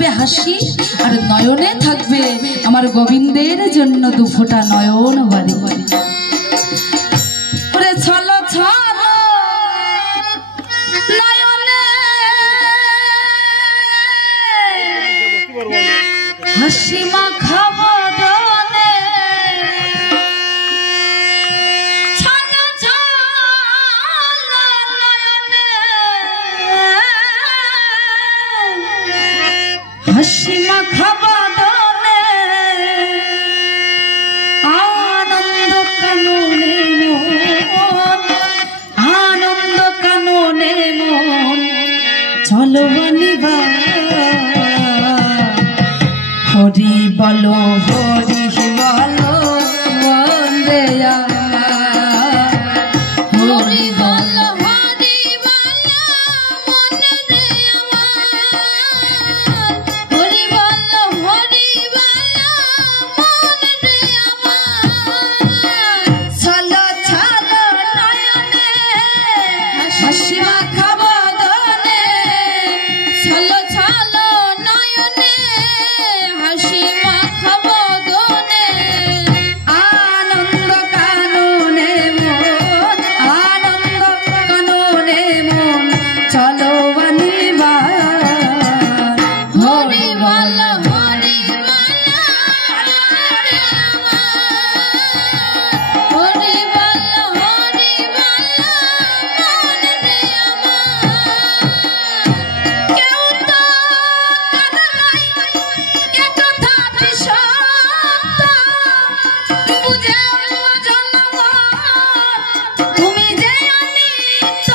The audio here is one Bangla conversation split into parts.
থাকবে হাসি আর নয়নে থাকবে আমার গোবিন্দের জন্য দুফোঁটা নয়ন বাড়ি বাড়ি। ওরে ছলো ছলো নয়নে হাসি মাখা বদনে ছলো ছলো নয়নে হাসি মাখা বদনে আনন্দ কাননে মন আনন্দ কাননে মন চলো বলিবা হরি বলো হরি বলো বন্দে হরি বলো হরি বলো মনে রে আমার হরি বলো হরি বলো মনে রে আমার ছলো ছলো নয়নে হাসি মাখা বদনে ছলো ছলো নয়নে হাসি মাখা বদনে আনন্দ কাননে মন আনন্দ কাননে মন চলো বলিবা হরি বলো হরি বলো হরি বলো হরি বলো মনে রে আমার কেউ তো কাঁদে নাই এ কথাটি সত্য বুঝেও জনগণ তুমি যে অনিত্য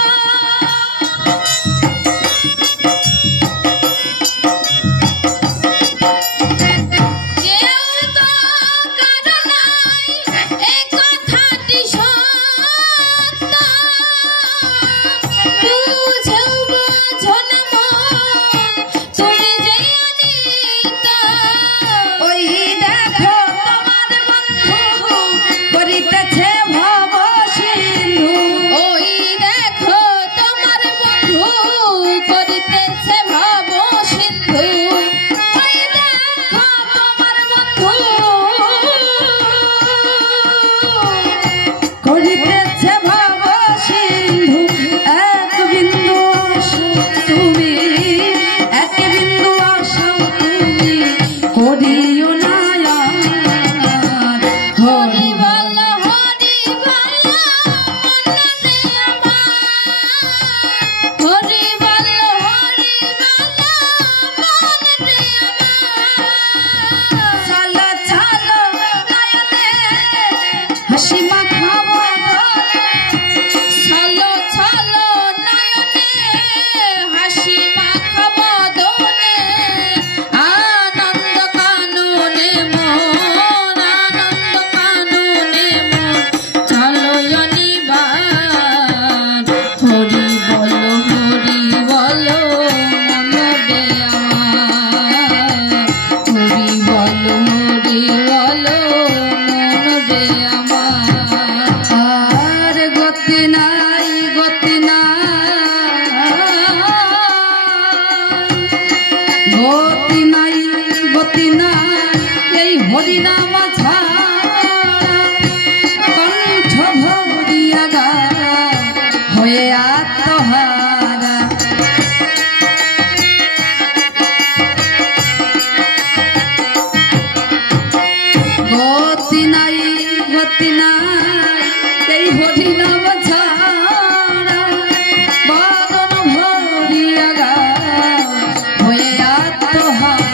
কেউ তো কাঁদে নাই এ কথাটি সত্য বুঝেও জনগণ তুমি যে অনিত্য ওই দেখো তোমার বন্ধু করিতেছে ভব সিন্ধু ওই দেখো তোমার বন্ধু করিতেছে ভব সিন্ধু ওই দেখো তোমার বন্ধু করিতেছে ভব সিন্ধু এক বিন্দু আসো তুমি এক বিন্দু আসো তুমি করিও না আর। হরি বলো হরি বলো মনে রে আমার হরি বলো হরি বলো মনে রে আমার ছলো ছলো নয়নে হাসি মাখা বদনে ছলো ছলো নয়নে হাসি মাখা বদনে আনন্দ কাননে মন আনন্দ কাননে মন চলো অনিবার হরি বলো মনে রে আমার হরি বলো মনে রে আমার আর গতি নাই গতি নাই গতি নাই এই হরি নাম ছাড়া কণ্ঠ ভরিয়া গায় হয়ে আত্মহারা গতি নাই এই হরি নাম ছাড়া বাদন ভরিয়া গায় হয়ে আত্মহারা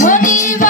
ধনিবা